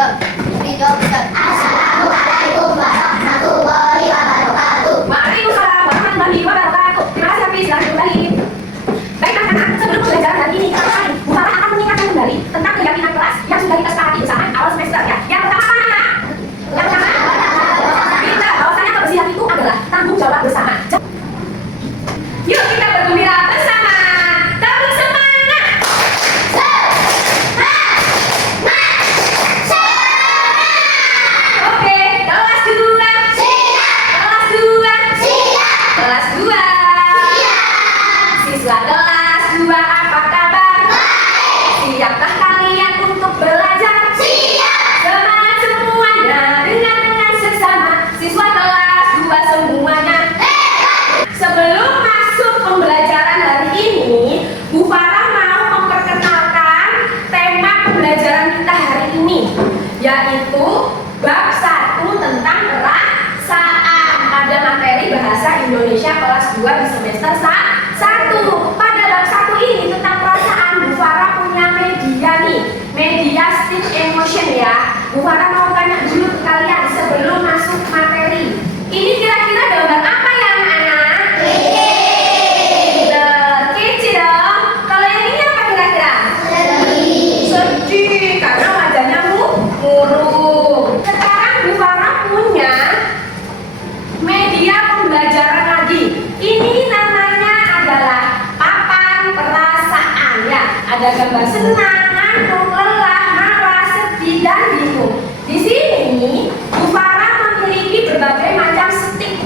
Assalamualaikum warahmatullahi wabarakatuh. Waalaikumsalam warahmatullahi wabarakatuh. Terima kasih Hafiz, selamat kembali. Baik anak-anak, sebelum pembelajaran hari ini, Bu Farah akan mengingatkan kembali tentang keyakinan kelas yang sudah kita sepakati bersama awal semester ya. Yang pertama apa? Yang pertama, kita bahwasanya kebersihan itu adalah tanggung jawab bersama. Yuk kita bergembira bersama. Tabung semangat. Oke, kelas 2. Kelas 2. Kelas 2. Siswa kelas 2 apa kabar? Siapkah kalian untuk belajar? Semangat semuanya, dengan sesama. Siswa kelas 2 semuanya. Sebelum masuk pembelajaran hari ini, Bu Farah mau memperkenalkan tema pembelajaran kita hari ini, yaitu bab 1 tentang perasaan pada materi bahasa Indonesia kelas 2 di semester 1. Pada bab 1 ini tentang perasaan, Bu Farah punya media nih, media stick emotion ya. Bu Farah mau tanya dulu ke kalian sebelum masuk materi. Ini kira-kira gambar apa ya anak-anak? Kece dong. Kalau yang ini apa kira-kira? Sedih, karena wajahnya murung. Sekarang Bu Farah punya media pembelajaran lagi. Ini namanya adalah papan perasaan ya. Ada gambar senang, ngantuk, lelah, marah, sedih, dan bingung. Di sini Bu Farah memiliki berbagai macam stick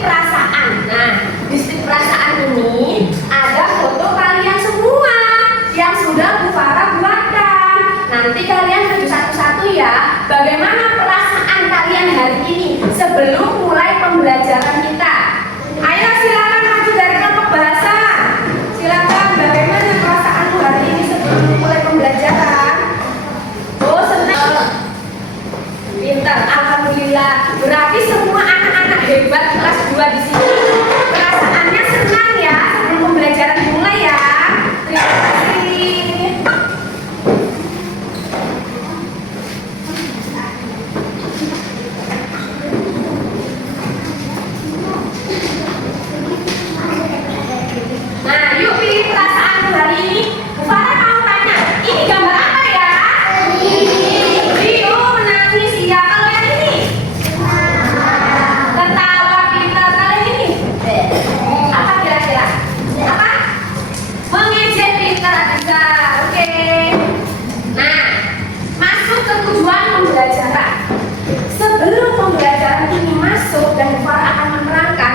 perasaan. Nah, di stick perasaan ini ada foto kalian semua yang sudah Bu Farah buatkan. Nanti kalian tuju satu-satu ya, bagaimana perasaan kalian hari ini sebelum mulai pembelajaran kita. Ayo silakan maju dari kelompok bahasa. Silakan, bagaimana perasaanmu hari ini sebelum mulai pembelajaran? Oh, senang. Pintar, alhamdulillah. Berarti semua anak-anak hebat kelas 2 di sini perasaannya senang ya sebelum pembelajaran dimulai ya. Terima kasih. Nah, yuk pilih perasaan hari ini. Bu Farah mau tanya, ini gambar apa ya? Rio menangis ya. Kalau yang ini? Ketawa pintar. Kalau yang ini? Apa kira-kira? Apa? Mengejek pintar juga. Oke. Nah, masuk ke tujuan pembelajaran. Sebelum pembelajaran ini masuk dan Bu Farah akan menerangkan,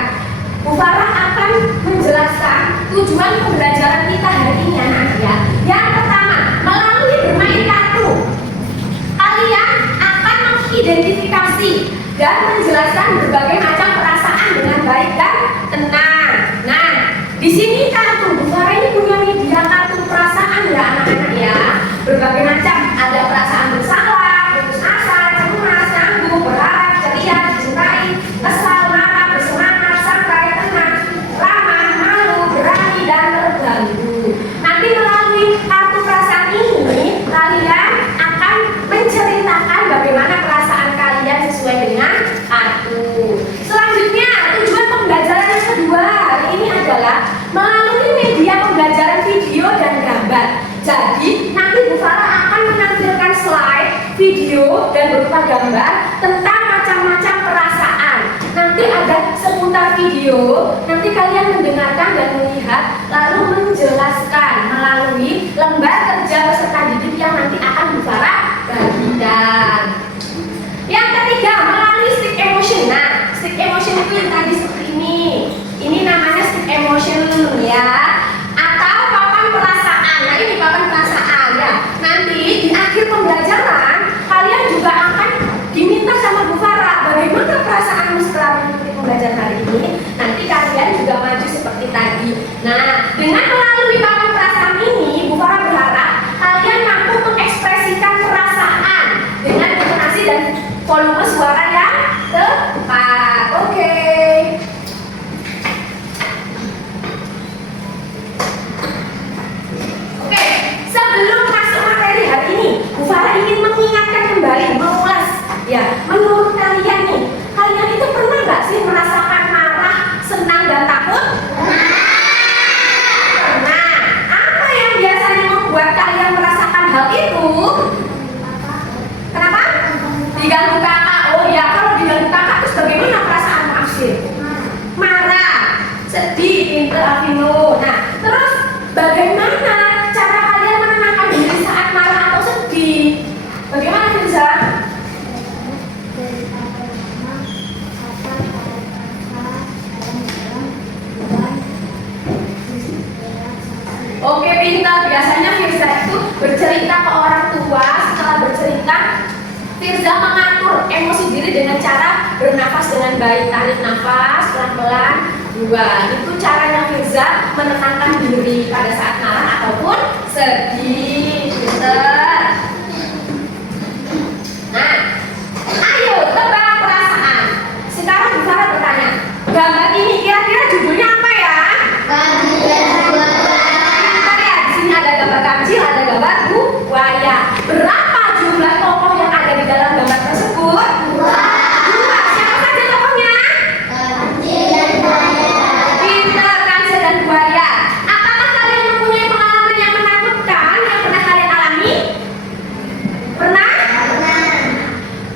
Bu Farah akan menjelaskan tujuan pembelajaran kita hari ini anak ya. Yang pertama, melalui bermain kartu, kalian akan mengidentifikasi dan menjelaskan berbagai macam perasaan dengan baik dan tenang. Nah, di sini kartu, Bu Farah ini punya media kartu perasaan ya anak-anak ya. Berbagai macam, ada perasaan bersalah, putus asa, cemas, nanggung, berharap, ceria, dicintai, kesal, marah, bersemangat, santai, tenang, ramah, malu, berani, dan terganggu. Nanti melalui kartu perasaan ini, kalian akan menceritakan bagaimana perasaan kalian sesuai dengan kartu. Selanjutnya, tujuan pembelajaran yang kedua hari ini adalah melalui media pembelajaran video dan gambar. Jadi, nanti Bu Farah akan menampilkan slide, video, dan berupa gambar tentang macam-macam perasaan. Nanti ada seputar video, nanti kalian mendengarkan dan melihat, lalu menjelaskan melalui lembar kerja peserta didik yang nanti akan Bu Farah bagikan. Yang ketiga, melalui stick emotion. Nah, stick emotion itu yang tadi seperti ini. Ini namanya stick emotion ya, atau papan perasaan. Nah, ini papan perasaan ya. Nanti di akhir pembelajaran kalian juga akan diminta sama Bu Farah bagaimana perasaanmu setelah mengikuti pembelajaran hari ini. Nanti kalian juga maju seperti tadi. Nah, dengan melalui papan perasaan ini, Bu bisa mengatur emosi diri dengan cara bernafas dengan baik. Tarik nafas pelan-pelan, buang. Itu caranya Firza menenangkan diri pada saat marah ataupun sedih. Pinter. Nah, ayo tebak perasaan. Sekarang Bu Farah bertanya, gambar ini kira-kira judulnya apa ya? Bentar ya, di sini ada gambar kancil, ada gambar buaya. Berapa jumlah tokoh yang ada di dalam gambar tersebut? Dua. Siapa saja tokohnya? Pinter, kancil dan buaya. Apakah kalian mempunyai pengalaman yang menakutkan yang pernah kalian alami? Pernah?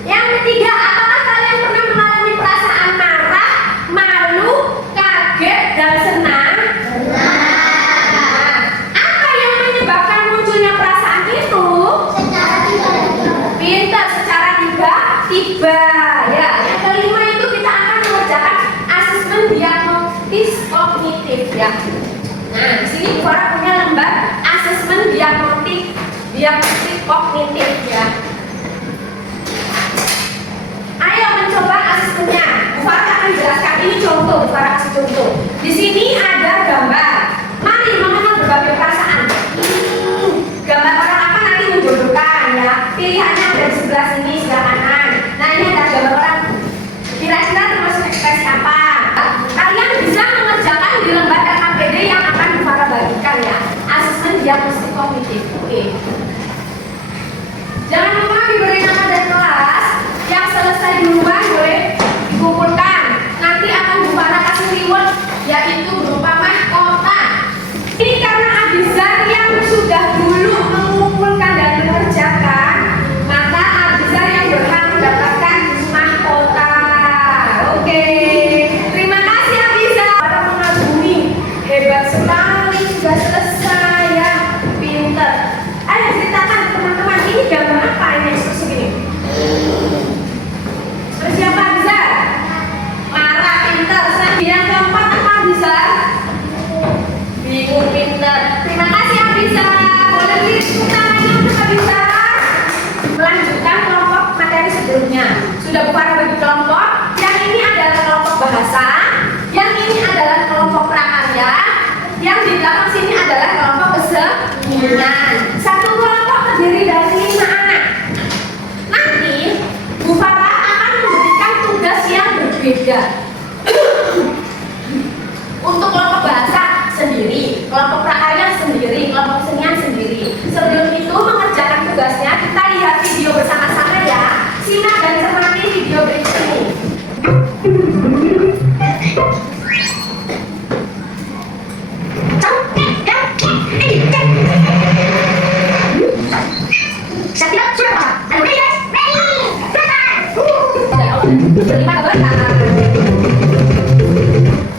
Yang ketiga, apakah kalian pernah mengalami perasaan marah, malu, kaget, dan senang? Nah, apa yang menyebabkan munculnya perasaan itu? Pintar, secara tiba-tiba. Ya, yang kelima itu kita akan mengerjakan asesmen diagnostis kognitif ya. Nah, di sini Bu Farah punya lembar asesmen diagnostik kognitif ya. Ayo mencoba asesmennya. Bu Farah akan jelaskan, ini contoh, Bu Farah kasih contoh. Di sini ada gambar. Mari mengenal berbagai perasaan. Gambar orang apa nanti menjodohkan ya. Pilihannya ada di sebelah sini, sebelah kanan. Nah, ini ada gambar orang. Kira-kira termasuk ekspresi apa? Kalian bisa mengerjakan di lembar RKPD yang akan Bu Farah bagikan ya. Asesmen diagnostik kognitif. Oke. Jangan lupa diberi nama dan kelas. Yang selesai duluan boleh dikumpulkan. Nanti akan Bu Farah kasih reward, yaitu berupa mahkota. Ini karena Abizar yang sudah dulu mengumpulkan dan mengerjakan, maka Abizar yang berhak mendapatkan mahkota. Oke. Terima kasih Abizar. Para mengagumi, hebat sekali, sudah selesai ya. Pinter. Ayo ceritakan teman-teman, ini gambar apa ini seperti ini? Siapa bisa? Marah, pintar. Yang keempat apa bisa? Bingung, pintar. Terima kasih Abisa. Boleh lirik tangannya untuk Abisa. Melanjutkan kelompok materi sebelumnya. Sudah Bu Farah bagi kelompok. Yang ini adalah kelompok bahasa. Yang ini adalah kelompok prakarya. Yang di belakang sini adalah kelompok kesenian. Satu kelompok terdiri dari 5 anak. Nanti Bu Farah akan memberikan tugas yang berbeda. Untuk kelompok bahasa sendiri, kelompok prakarya sendiri, kelompok kesenian sendiri. Sebelum itu mengerjakan tugasnya, kita lihat video bersama-sama ya. Simak dan cermati video berikut ini.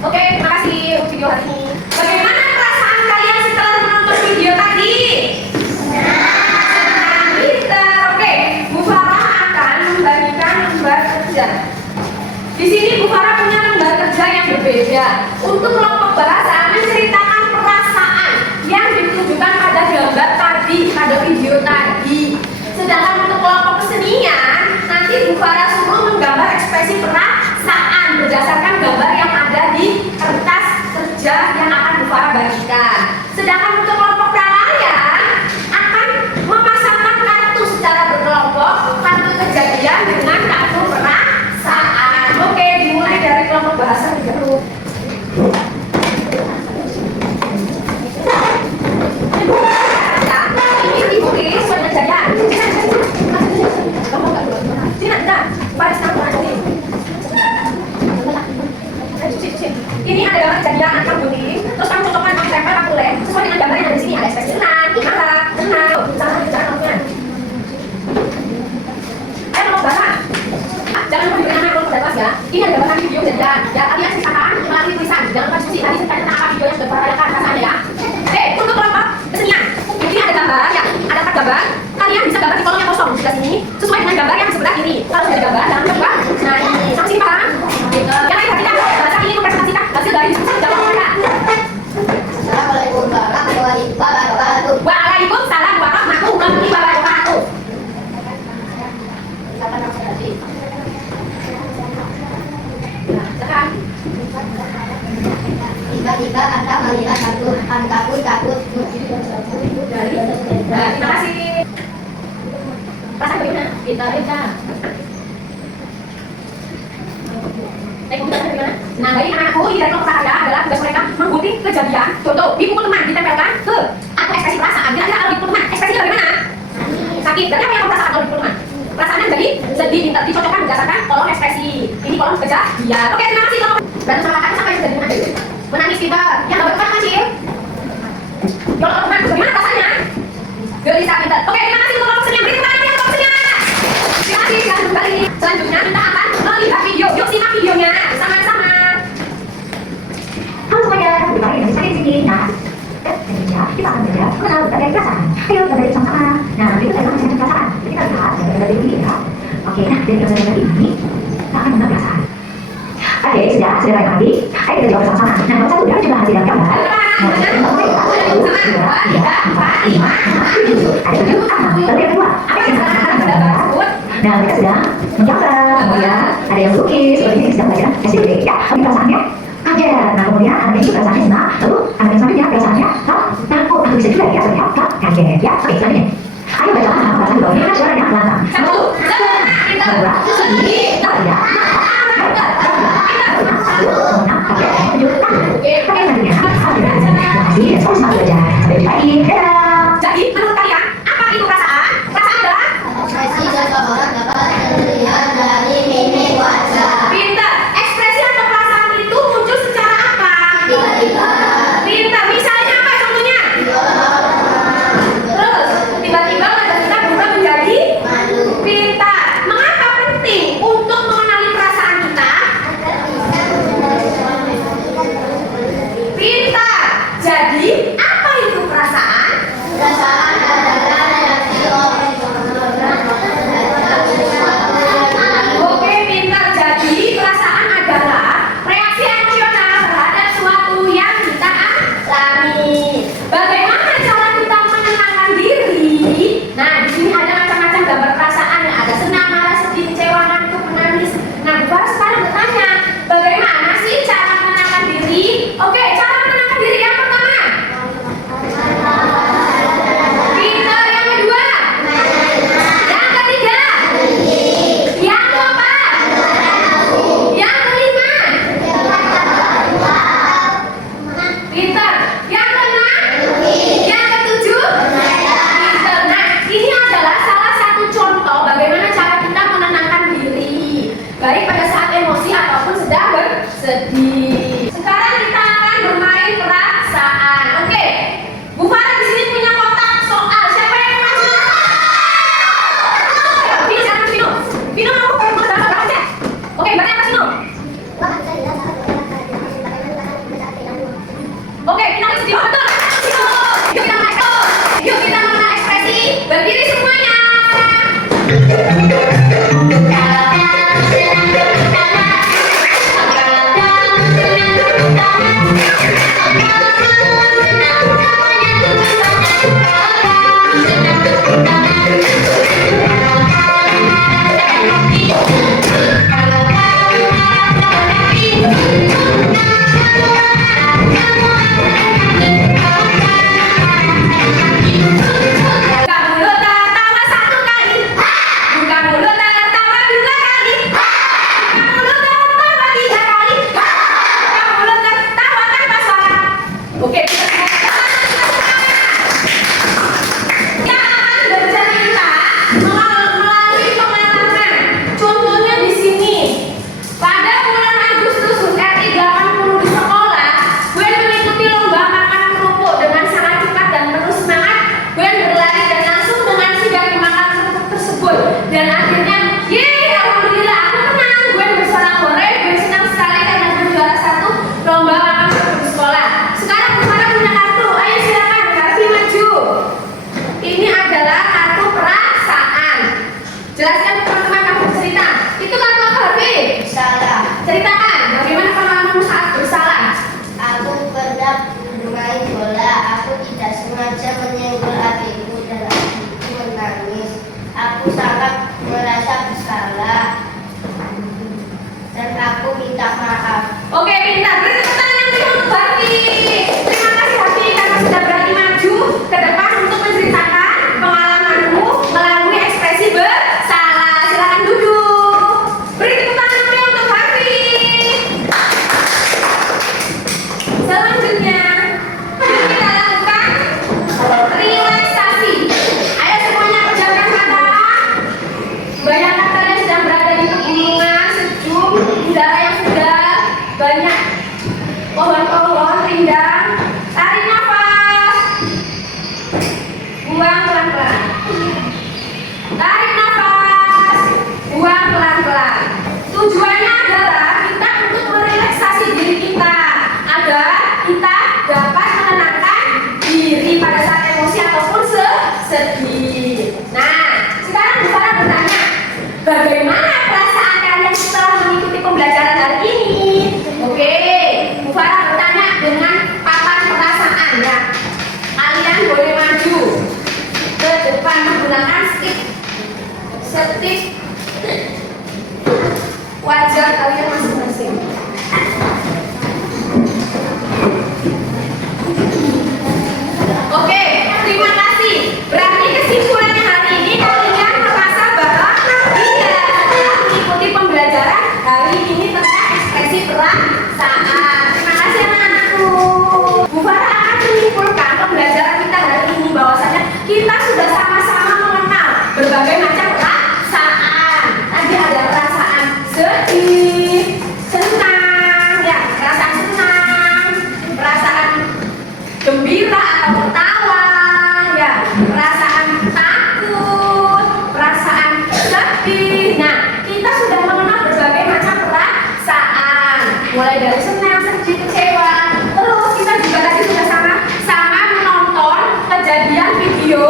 Oke, terima kasih untuk video hari ini. Bagaimana perasaan kalian setelah menonton video tadi? Senang, pintar. Oke, Bu Farah akan membagikan lembar kerja. Di sini Bu Farah punya lembar kerja yang berbeda. Untuk kelompok bahasa menceritakan perasaan yang ditunjukkan pada gambar tadi, pada video tadi. Sedangkan untuk kelompok kesenian, nanti Bu Farah suruh menggambar ekspresi perasaan berdasarkan gambar yang ada di kertas kerja yang akan Bu Farah bagikan. Sedangkan untuk kelompok prakarya akan memasangkan kartu secara berkelompok, kartu kejadian dengan kartu perasaan. Oke, dimulai dari kelompok bahasa dulu. Ini ditulis kejadian. Ini ada gambar kejadian akan bunyi, terus kamu cocokkan kamu tempel kamu lem sesuai dengan gambar yang ada di sini. Ada ekspresi senang, marah, senang, salah bicara kamunya. Ayo kelompok bahasa. Jangan lupa diberi nama kelompok kelas ya. Ini ada gambar video kejadian. Ya, kalian ceritakan melalui tulisan. Jangan lupa diskusi. Tadi ceritakan tentang apa video yang sudah diperlihatkan rasanya ya. Untuk kelompok kesenian. Ini ada gambar ya, ada 4 gambar. Kalian bisa gambar di kolom yang kosong di sebelah sini sesuai dengan gambar yang sebelah kiri. Kalau sudah ada gambar, jangan lupa. Nah ini, sampai sini paham? Yang lain perhatikan, bahasa ini mempresentasikan hasil dari diskusi jawab mereka. Assalamualaikum warahmatullahi wabarakatuh. Waalaikumsalam warahmatullahi wabarakatuh. dari. Nah, terima kasih. Perasaan bagaimana? Kita. Nah, baik anak-anakku, ini dari kelompok Anda adalah tugas mereka menggunting kejadian. Contoh, di buku teman ditempelkan ke atau ekspresi perasaan. Kira-kira kalau di buku teman, ekspresinya bagaimana? Sakit. Berarti apa yang kamu rasakan kalau di buku teman? Perasaannya jadi sedih, dicocokkan berdasarkan kolom ekspresi. Ini kolom kejadian. Oke, terima kasih kelompok. Bantu sama kakak sampai sudah dimana? Menangis kita. Yang gak berkepan kecil. Kalau teman, bagaimana perasaannya? Gelisah pintar. Oke, terima kasih untuk kelompok seni. Beri tepuk tangan untuk kelompok seni. Terima kasih. Silahkan kembali. Selanjutnya kita akan melihat video. Yuk simak videonya sama-sama. Halo semuanya, kembali lagi saya di sini. Nah, kita akan belajar mengenal berbagai perasaan. Ayo belajar bersama-sama. Nah, berikut adalah macam-macam perasaan. Jadi kita lihat dari ini ya. Oke, nah dari gambar ini kita akan mengenal perasaan. Oke, sudah baik lagi. Ayo kita jawab bersama-sama. Nah, nomor 1 dia coba hasilkan gambar. Nah, nomor 2, 1, 2, 3, 4, 5, 6, 7. Ada 7, lalu yang kedua, apa yang kita akan gambar? Nah, kita sedang mengambar. Kemudian ada yang lukis, seperti ini sedang belajar SDB ya. Tapi perasaannya kaget. Nah, kemudian ada yang perasaannya senang. Lalu ada yang selanjutnya perasaannya takut. Atau bisa juga ya, sebenarnya kaget ya. Oke, selanjutnya. Ayo baca sama perasaan di bawah ini. Suaranya lantang. 1, 2, 3, 4, 5, 6, 7. Jadi, menurut kalian, apa itu perasaan? Perasaan adalah Ekspresi seseorang dapat terlihat dari mimik wajah. pintar. Ekspresi atau perasaan itu muncul secara apa? Tiba-tiba. Pintar. Misalnya apa contohnya? Terus, tiba-tiba wajah kita berubah menjadi Malu. pintar. Mengapa penting untuk mengenali perasaan kita? Pintar. Jadi, apa itu perasaan? Perasaan ketik wajah kalian masing-masing. Oke, terima kasih. Berarti kesimpulannya hari ini kalian merasa bahwa iya, mengikuti pembelajaran hari ini tentang ekspresi perasaan. Terima kasih anak-anakku. Bu Farah akan menyimpulkan pembelajaran kita hari ini bahwasanya kita sudah sama-sama mengenal berbagai macam perasaan. Tadi ada perasaan sedih, senang, ya, perasaan senang, perasaan gembira atau ketawa, ya, perasaan takut, perasaan sedih. Nah, kita sudah mengenal berbagai macam perasaan, mulai dari senang, sedih, kecewa. Terus kita juga tadi sudah sama-sama menonton kejadian video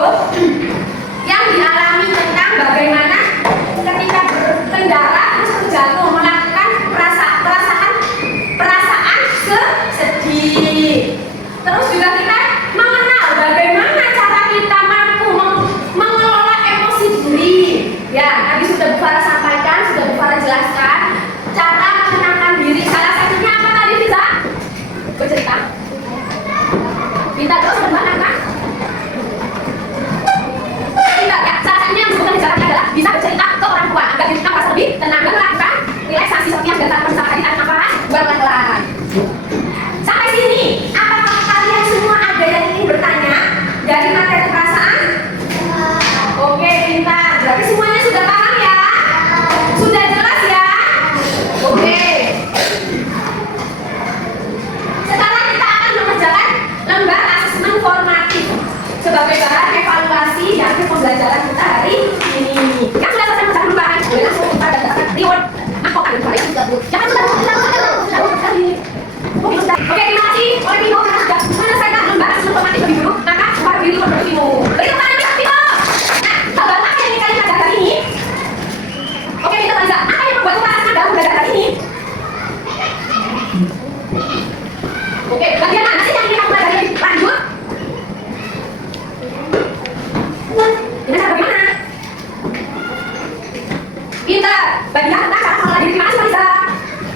yang dialami tentang bagaimana ketika berkendara terus terjatuh melakukan perasaan sedih. Terus juga kita mengenal bagaimana cara kita mampu mengelola emosi diri. Ya, tadi sudah Bu Farah sampaikan, sudah Bu Farah jelaskan cara menenangkan diri. Salah satunya apa tadi, Bisa? Bercerita. Minta terus berbahan kan? Tidak, ya. Salah satunya yang disebutkan di caranya adalah bisa bercerita ke orang tua agar diri kita merasa lebih tenang dan melakukan relaksasi seperti yang dilakukan bersama tadi, tarik nafas, buang pelan-pelan. Sampai sini, apakah kalian semua ada yang ingin bertanya dari materi perasaan? Oke, pintar. Berarti semuanya sudah paham ya? Sudah jelas ya? Oke. Sekarang kita akan mengerjakan lembar asesmen formatif sebagai bahan evaluasi dari pembelajaran kita hari ini. Yang sudah selesai mengerjakan lembaran, boleh langsung kita dapatkan reward. Aku akan kembali. Jangan sudah. Oke, terima kasih. Oleh Bimo karena sudah menyelesaikan lembar asesmen formatif lebih dulu, maka Bapak diri untuk Bimo. Beri tepuk tangan untuk Bimo. Nah, hal apa yang ingin kalian pelajari hari ini? Oke, kita belajar apa yang membuat perasaan dalam belajar hari ini? Oke, bagian mana sih yang ingin kamu pelajari lanjut? Ini cara bagaimana? Pintar. Bagian tentang cara mengelola diri. Terima kasih, Marisa.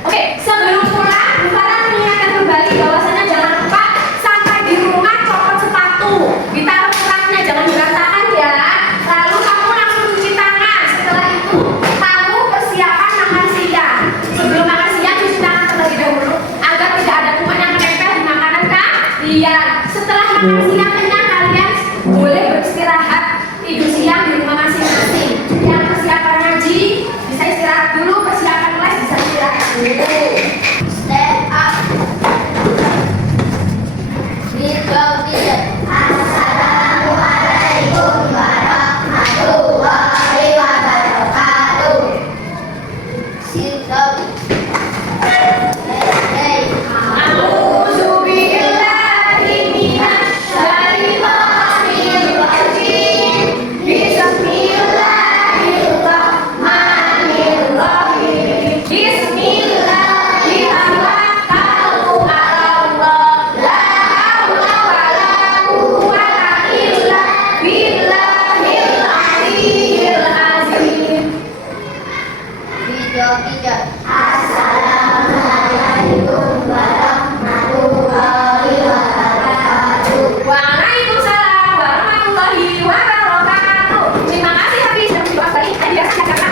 Oke, sebelum pulang, Bu Farah mengingatkan kembali bahwasanya jangan lupa sampai di rumah copot sepatu, ditaruh sepatunya, jangan berantakan ya. Lalu kamu langsung cuci tangan. Setelah itu, kamu persiapan makan siang. Sebelum makan siang, cuci tangan terlebih dahulu agar tidak ada kuman yang menempel di makanan kalian. Setelah makan siang kenyang, kalian boleh beristirahat, tidur siang di rumah masing-masing. Yang persiapan ngaji bisa istirahat dulu, persiapan les bisa istirahat dulu. Stand up. Tidak. Assalamualaikum warahmatullahi wabarakatuh. Sit up. A'udzubillahi minasyaitonirrajim. Bismillahirrahmanirrahim. Bismillahirrahmanirrahim. La haula wala quwwata illa billahil aliyyil azim. Tidak. Assalamualaikum warahmatullahi wabarakatuh. Waalaikumsalam warahmatullahi wabarakatuh. Terima kasih Habis sudah menjawab balik. Biasa karena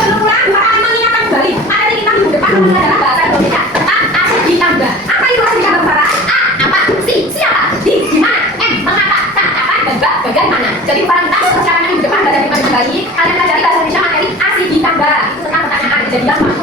sebelum pulang, Bapak mengingatkan kembali materi kita minggu depan adalah bahasa Indonesia tentang asik ditambah. Apa itu asik ditambah, Farah? A. Apa? Si. Siapa? Di. Di mana? M. Mengapa? K. Kapan? Dan B. Bagaimana? Jadi para kita persiapan minggu depan belajar kembali. Kalian pelajari bahasa Indonesia materi asik ditambah. Itu tentang pertanyaan. Jadi gampang.